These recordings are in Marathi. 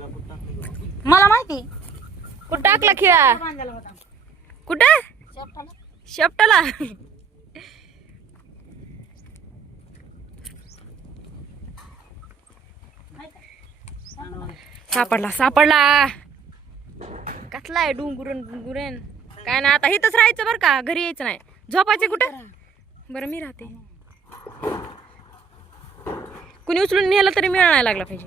मला माहिती. कुठं टाकला खिळा? कुठं? शेपटाला. सापडला सापडला. कसला आहे डुंगुरन डुंगुरेन काय ना आता इथंच राहायचं बरं का? घरी यायचं नाही. झोपायचं कुठं? बरं मी राहते. कुणी उचलून नेलं तरी मिळायला लागला पाहिजे.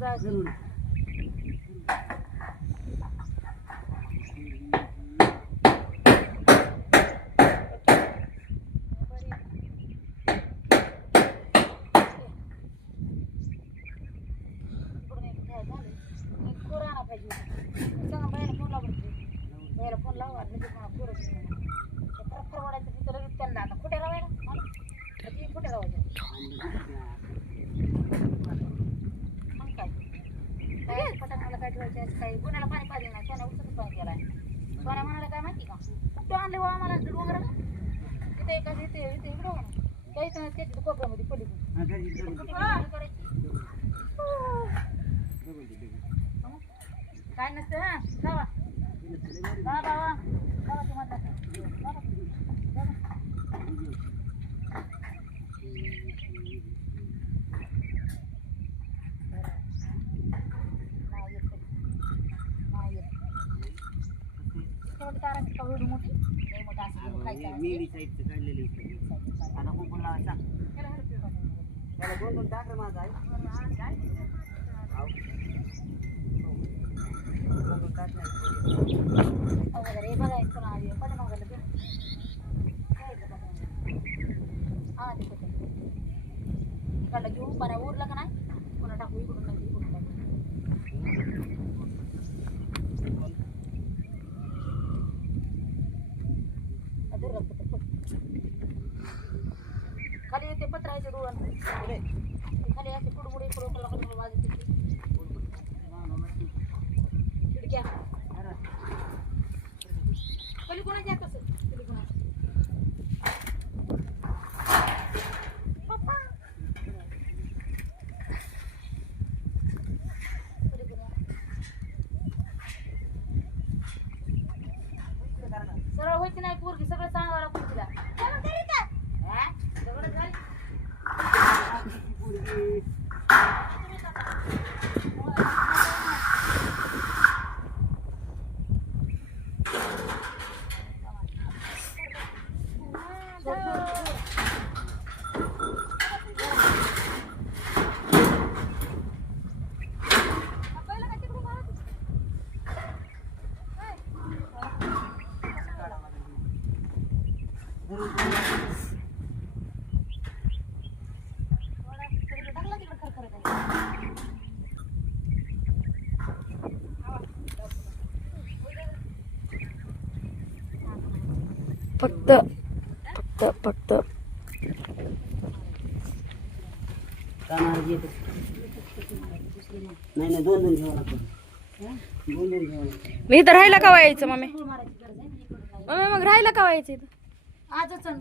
ना मग कुणाला पाणी पाहिजे नाही सोन्या उचलून पाणी केलाय सोन्या म्हणाला काय माहिती का कुठं आणले बा आम्हाला डोंगर इथे एका इथे इथे इकडं हो ना काहीच नाही त्याच्या कोपऱ्यामध्ये पडली काय नसतं हा जावा जावा बाबा जावा तुम्हाला जावा. जावा. नाही येत तरी. नाही येत. तेवढी तारांची का एवढी मोठी लई मोठं असं घेऊन खायचं आहे. त्याला हरप येऊ नका. टाकलं हे बघायचं ना, हे पाठीमागं लगेच. घ्यायचं पाठीमागं. हा, ते कुठं. इकडलं घेऊ, पाण्या उरलं का नाही पुन्हा टाकू इकडून टाकू इकडून टाकू अधूर रक्त पट. खाली येते पत्रायचे डोळा खाली असे कुडमुडे इकडून कला कला वाजत होते. खिडक्या खाली कोणाच्या कसं खाली कोणाच्या पप्पा खाली कोणाच्या? सरळ व्हायची नाही पोरगी? सगळं पुढच्या सगळं झालं. फक्त फक्त फक्त. मी इथं राहायला का यायचं मम्मी. मम्मी मग राहायला का इथं? आजच आण.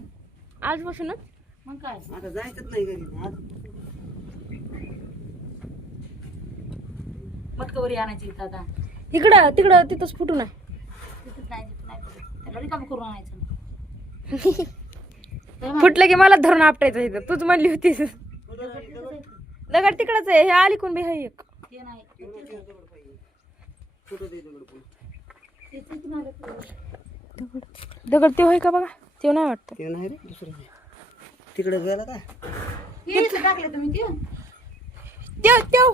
आजपासूनच मग काय? आता जायचंच नाही घरी. आज मटकवरी आणायची इथं आता. इकडं तिकडं तिथंच फुटून आहे तिथं नाही तिथं नाही पडत. त्याला रिकामी करून आणायचं फुटलं की मला धरून आपटायचं इथं. तूच म्हणली होती दगड तिकडच आहे. हे आली कोण बी हाय एक. ते नाही. छोटं दगड पण ते. दगड ते होय का बघा? ते नाही वाटतं. ते नाही रे दुसरं. तिकडे गेला का हे इथं टाकले तुम्ही ते तेव तेव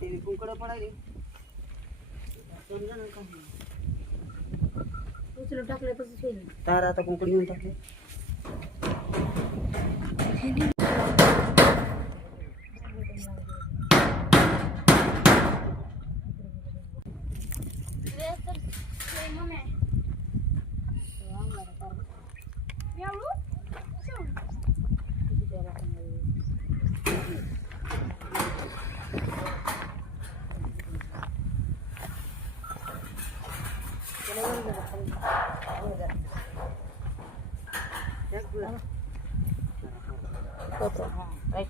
ते कुंकडं पडायली. समजा ना काय. उचलून टाकले तसंच होईल. तार आता कुंकड नेऊन टाकले. right?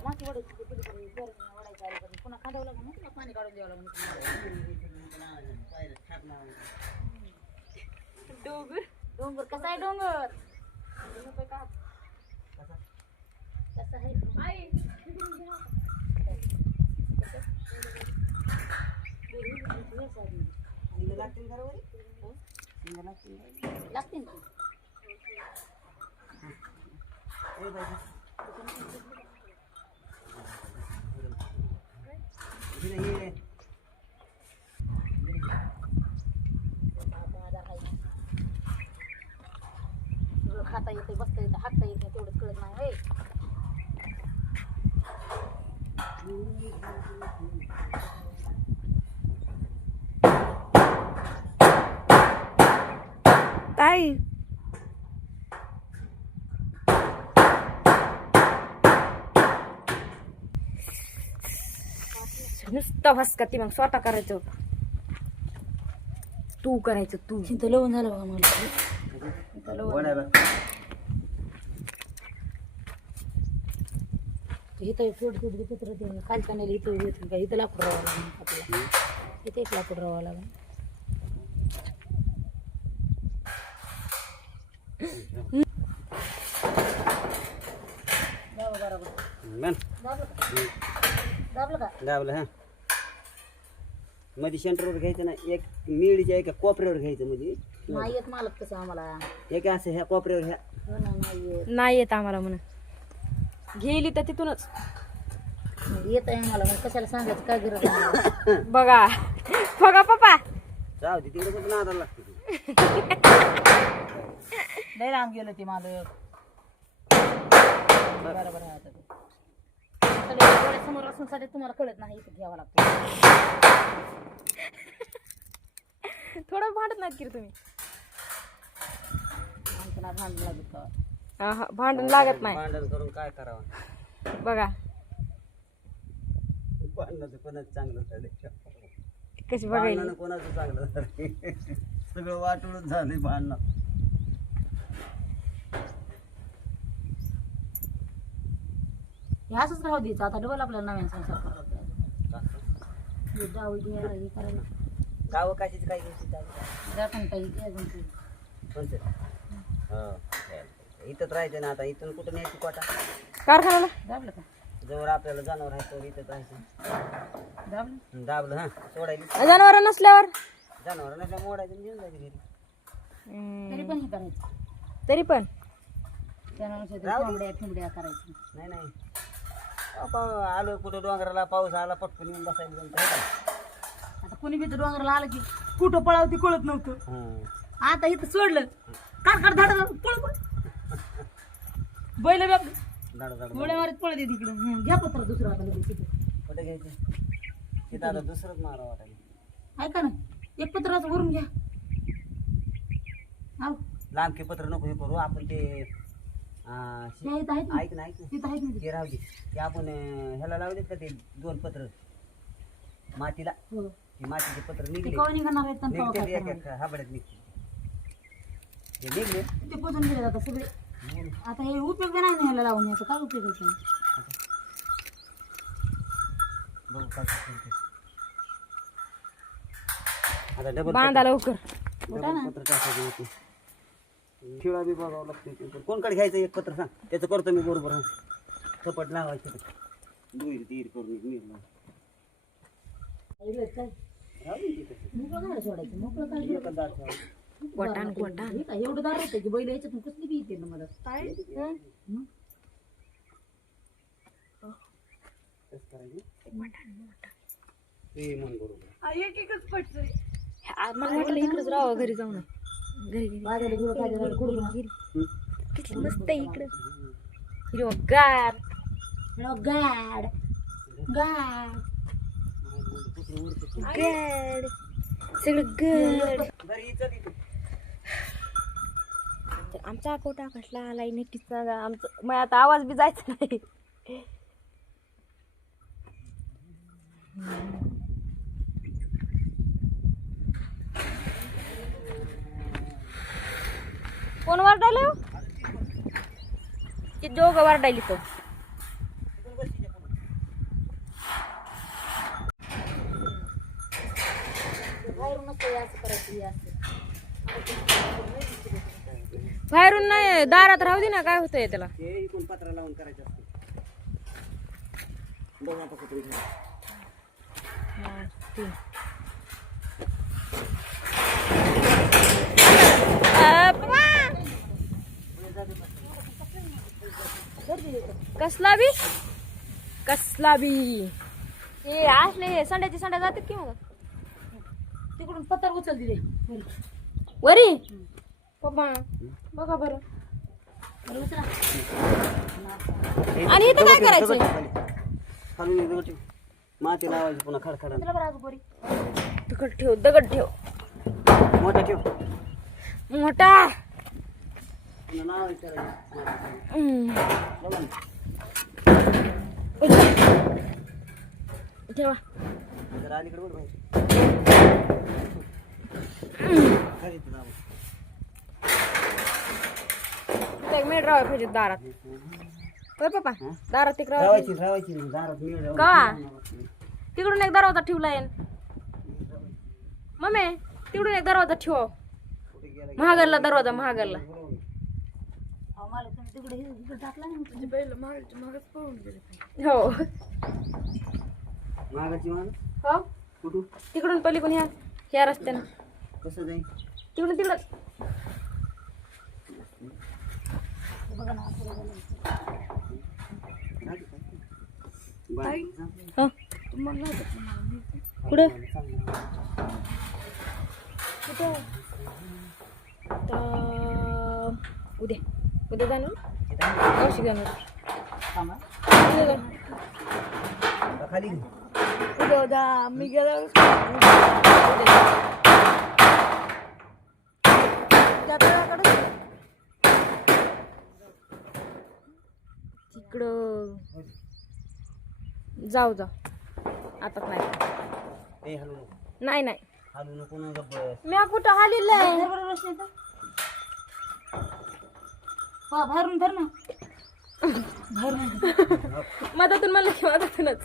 आता माती वडायची ती कुठे तरी जर वडायची आली कधी पुन्हा खांदावं लागेल तुला पाणी काढून द्यावं लागेल डोंगर. डोंगर. कसा आहे डोंगर? कसा आहे? लागतील का रे वरी? शिंगं लागतील का? लागते ना ए बाई, इकडे ये. सगळं खाता येते बसता येतं हाकता येते तेवढंच कळत नाही होय भस्का ती मग स्वतः करायचं तू करायचं तू. चिंता लवून झालं बघा मला. वडायला. इथं फेड फेड पत्र दे खालच्या नेलं इथं येत का? इथं लाकूड राहावं लागेल आपल्याला. इथे एक लाकूड राहावं लागेल. दाबलं का? दाबलं हा. मध्ये सेंटरवर घ्यायचं ना एक मिळीच्या एका कोपऱ्यावर घ्यायचं म्हणजे नाही येत मालक तसं आम्हाला. एक असं ह्या कोपऱ्यावर ह्या. हो ना नाही येत. नाही येत आम्हाला म्हणून. गेली तर तिथूनच. येत आहे आम्हाला मग कशाला सांगायचं काय गरज आहे आम्हाला? बघा. बघा पप्पा. जाऊ दे तिकडे पण नादाला लागते. ती. लय लांब गेलं ते मालक. बरोबर आहे आता. सगळे डोळ्यासमोर असून साठी तुम्हाला कळत नाही इथं घ्यावं लागतं. थोडं भांडत नाहीत की रे तुम्ही? नाव भांडण लागत का भांडण लागत नाही. भांडण करून काय करावं? बघा. भांडणाचं कोणाचं चांगलं झालं कशी बघायली कोणाचं चांगलं झालं सगळं वाटूनच झालंय भांडणं. हे असंच राहू द्यायचं. आता डबल आपल्याला नवीन संसार करायचा हे डावल घ्या हे करायला गावं काशीच काही गोष्टी काही ते अजून ते. कोणतं हो इथंच राहायचं ना आता. इथून कुठं न्यायची कोटा? कारखान्याला? दाबलं का? जवळ आपल्याला जनावर आहे तेवढं इथंच राहायचं. दाबलं? दाबलं हा. सोडायला. जनावर नसल्यावर? जनावर नसल्या मोडायचं आणि घेऊन जायचं घरी. तरी पण हे करायचं. तरी पण? त्यानुसार ते राहू दे. कोंबड्या फिंबड्या करायचं नाही नाही. पाव- आलो कुठं डोंगराला पाऊस आला पटकन येऊन बसायला जमतं, हे? आता कोणी बी तर डोंगराला आलं की कुठं पळावं ते कळत नव्हतं. हं. आता इथं सोडलं काढ काढ धाड धाड, पळ पळ. बैल बी आपलं दाड दाड गोळ्या मारीत पळत येते इकडं. घ्या पत्र दुसरं आता लगेच. कुठं घ्यायचं? तिथं आता दुसरंच मारा वाटायला. ऐका ना एक पत्र असं भरून घ्या. आव. लांब की पत्र नको हे करू आपण ते त्या इथं आहेत ना. ऐक ना ऐक ना. तिथं आहेत ना. ते. ते राहू दे. ते आपण अं, ह्याला लावलेत का ते दोन पत्र? मातीला? हो. ते मातीचे पत्र ते निघले. कवा निघणार आहेत आणि कवा निघते काय एक करणार? एक हाबड्यात निघते. ते निघले. ते पोचून गेले जातात सगळे. आता हे उपयोग बी नाही ना ह्याला लावून याचा काय उपयोग आहे त्याचा? बघू काय करते. आता डबल बांधा लवकर. पत्र टाकायचं होते शिळा बी बघावं लागते. कोणकडे घ्यायचं एक पत्र सांग. त्याचं करतो मी बरोबर हा. कपट लावायचं दुईर तीर करून एक एकच हे काय एवढं दार होतं की बैल याच्यातून कसली बी येते ना मला? वाटलं इकडेच राहावं घरी जाऊ किती मस्त इकडं. हिरवगार गाड. गाड. गड. सगळं गड. आमचा अकोटा कसला आलाय नक्कीच आमचं मग आता आवाज बी जायचा नाही. कोण वरडायला हो? ते दोघ वरडायली तो बाहेरूनच हे असं करायचं हे असं बाहेरून नाही दारात राहू दे ना काय होतंय त्याला ते इकडून पत्रा लावून करायचं असतं बघू आता कुठे घ्या. आ, पप्पा! कसला बी कसला बी हे असले संड्याची संड्या जातात की मग तिकडून पत्तर उचल दिले वरी पप्पा बघा बरं बरं उचला आणि इथं काय करायचंय? दगड ठेव खाली. खालून एक दगड ठेव. माती लावायची पुन्हा खडखडा बरं बरी दगड ठेव दगड ठेव मोठा ठेव मोठा लावायचं करायचं. हम्म. लावा ना. ठेवा. एक मिनिट राहायला पाहिजे दारात. होय पप्पा? दारात एक राहायला का? तिकडून एक दरवाजा ठेवलाय मम्मी तिकडून एक दरवाजा ठेव. महागरला दरवाजा महागरला अहो मला तुम्ही तिकडे हे- हो. मागाची माग? हो. कुठून? तिकडून पलीकडून ह्या ह्या रस्त्यानं. कसं जाईल तिकडून तिकडं. हो. कुठं आता उद्या उद्या जाणार जाऊ. खाली घे. उद्या उद्या मी गेलो तिकडं जाऊ जाऊ आता नाही. नाही नाही. मी कुठं हालेलं. हा बाहेरून धर ना मधातून म्हणलं की मधातूनच.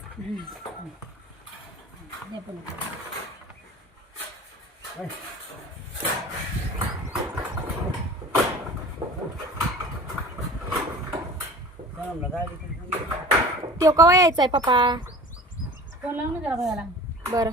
तो कवा यायचा आहे पप्पा? फोन लावून जरा भयाला बरं.